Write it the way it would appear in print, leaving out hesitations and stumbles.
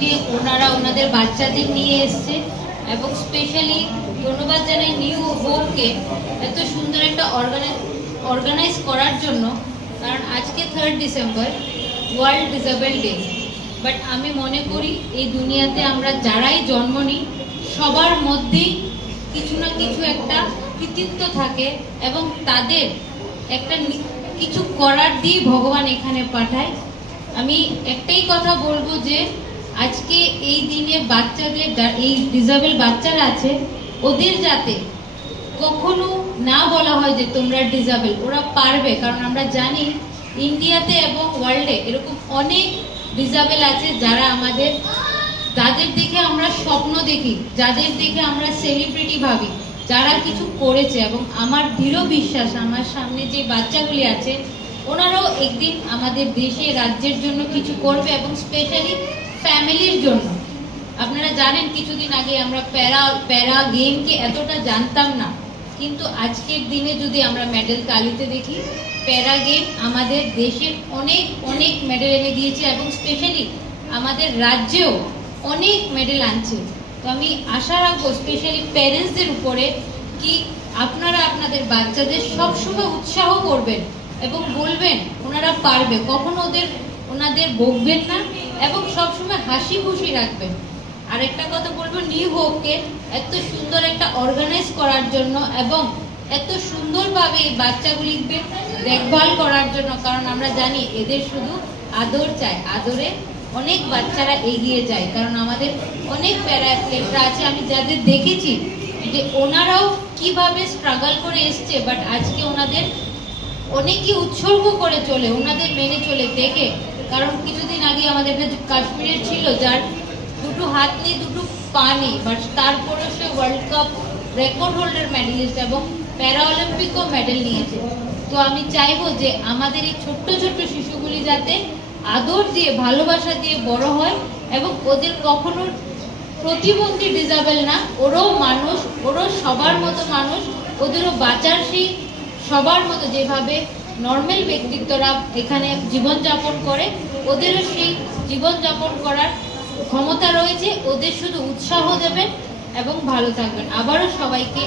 দিনে ওনারা ওনাদের বাচ্চাদের নিয়ে এসছে এবং স্পেশালি ধন্যবাদ জানাই নিউ হোপকে এত সুন্দর একটা অর্গানাইজ করার জন্য। কারণ আজকে 3 December world disable day, but আমি মনে করি এই দুনিয়াতে আমরা যারাই জন্ম নিই সবার মধ্যেই কিছু না কিছু একটা কৃতিত্ব থাকে এবং তাদের একটা কিছু করার দিয়ে ভগবান এখানে পাঠায়। আমি একটাই কথা বলবো যে আজকে এই দিনে বাচ্চাদের, এই ডিসেবল বাচ্চারা আছে ওদের যাতে কখনো না বলা হয় যে তোমরা ডিসেবল, ওরা পারবে। কারণ আমরা জানি ইন্ডিয়াতে এবং ওয়ার্ল্ডে এরকম অনেক ডিসেবল আছে যারা আমাদের, যাদের দেখে আমরা স্বপ্ন দেখি, যাদের দেখে আমরা সেলিব্রিটি ভাবি, যারা কিছু করেছে। এবং আমার দৃঢ় বিশ্বাস আমার সামনে যে বাচ্চাগুলি আছে ওনারাও একদিন আমাদের দেশে রাজ্যের জন্য কিছু করবে এবং স্পেশালি ফ্যামিলির জন্য। আপনারা জানেন কিছুদিন আগে আমরা প্যারা গেমকে এতটা জানতাম না, কিন্তু আজকের দিনে যদি আমরা মেডেল তালিতে দেখি প্যারা গেম আমাদের দেশের অনেক অনেক মেডেল এনে দিয়েছে এবং স্পেশালি আমাদের রাজ্যেও অনেক মেডেল আনছে। তো আমি আশা রাখবো স্পেশালি প্যারেন্টসদের উপরে কি আপনারা আপনাদের বাচ্চাদের সবসময় উৎসাহ করবেন এবং বলবেন ওনারা পারবে, কখনো ওনাদের বকবেন না এবং সবসময় হাসি খুশি রাখবেন। আর একটা কথা বলবো নিউ হোপকে এত সুন্দর একটা অর্গানাইজ করার জন্য এবং এত সুন্দরভাবে এই বাচ্চাগুলিকে দেখভাল করার জন্য। কারণ আমরা জানি এদের শুধু আদর চাই, আদরে অনেক বাচ্চারা এগিয়ে যায়। কারণ আমাদের অনেক প্যারা অ্যাথলেটরা আছে আমি যাদের দেখেছি যে ওনারাও কিভাবে স্ট্রাগল করে এসছে, বাট আজকে ওনাদের অনেকই উৎসর্গ করে চলে, ওনাদের মেনে চলে দেখে। কারণ কিছুদিন আগে আমাদের কাশ্মীরের ছিল যার দুটো হাত নেই দুটো পা নেই, বাট তারপরেও সে world cup record holder medalist এবং প্যারা অলিম্পিকও মেডেল নিয়েছে। তো আমি চাইবো যে আমাদের এই ছোট্ট ছোট্ট শিশুগুলি যাতে আদর দিয়ে ভালোবাসা দিয়ে বড় হয় এবং ওদের কখনো প্রতিবন্ধী ডিসেবল না, ওরাও মানুষ, ওরাও সবার মতো মানুষ, ওদেরও বাঁচার সেই সবার মতো যেভাবে নর্মাল ব্যক্তিত্বরা এখানে জীবনযাপন করে ওদেরও সেই জীবনযাপন করার ক্ষমতা রয়েছে। ওদের শুধু উৎসাহ দেবেন এবং ভালো থাকবেন। আবারও সবাইকে